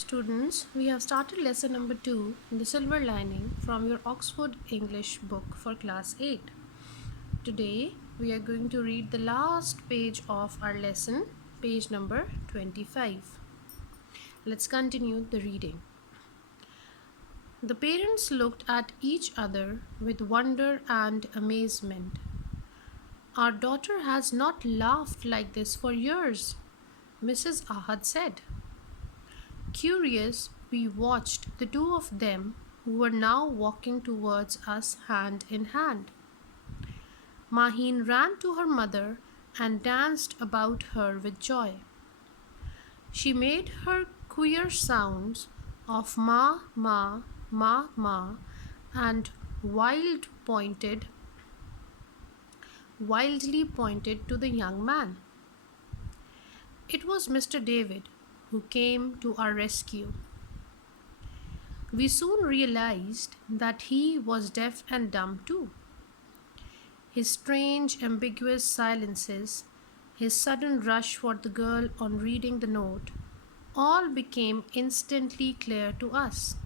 Students, we have started lesson number 2, The Silver Lining, from your Oxford English book for class 8. Today, we are going to read the last page of our lesson, page number 25. Let's continue the reading. The parents looked at each other with wonder and amazement. Our daughter has not laughed like this for years, Mrs. Ahad said. Curious, we watched the two of them who were now walking towards us hand in hand. Maheen ran to her mother and danced about her with joy. She made her queer sounds of ma, ma, ma, ma, and wildly pointed to the young man. It was Mr. David who came to our rescue. We soon realized that he was deaf and dumb too. His strange, ambiguous silences, his sudden rush for the girl on reading the note, all became instantly clear to us.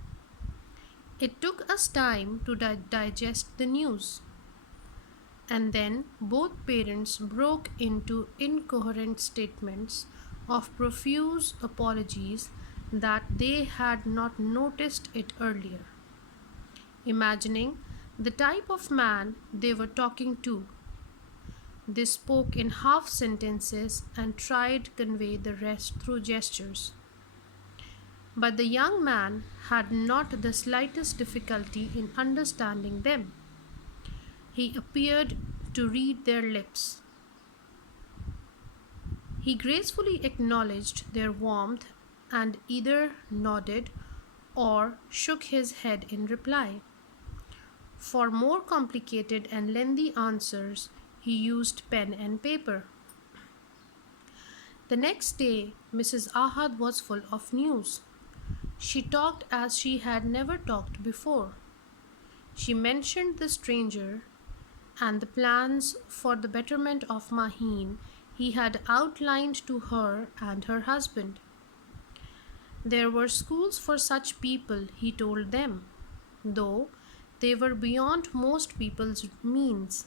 It took us time to digest the news. And then both parents broke into incoherent statements of profuse apologies that they had not noticed it earlier. Imagining the type of man they were talking to, they spoke in half sentences and tried to convey the rest through gestures. But the young man had not the slightest difficulty in understanding them. He appeared to read their lips. He gracefully acknowledged their warmth and either nodded or shook his head in reply. For more complicated and lengthy answers, he used pen and paper. The next day, Mrs. Ahad was full of news. She talked as she had never talked before. She mentioned the stranger and the plans for the betterment of Maheen he had outlined to her and her husband. There were schools for such people, he told them, though they were beyond most people's means.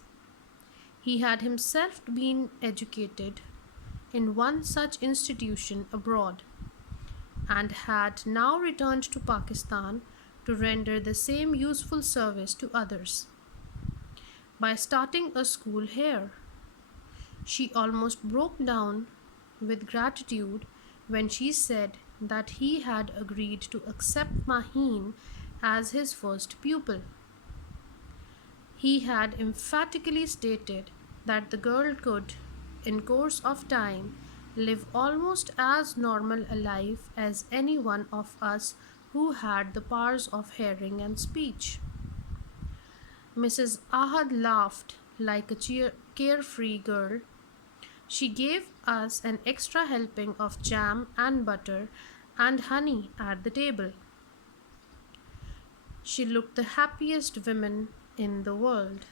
He had himself been educated in one such institution abroad and had now returned to Pakistan to render the same useful service to others by starting a school here. She almost broke down with gratitude when she said that he had agreed to accept Maheen as his first pupil. He had emphatically stated that the girl could, in course of time, live almost as normal a life as any one of us who had the powers of hearing and speech. Mrs. Ahad laughed like a carefree girl. She gave us an extra helping of jam and butter and honey at the table. She looked the happiest woman in the world.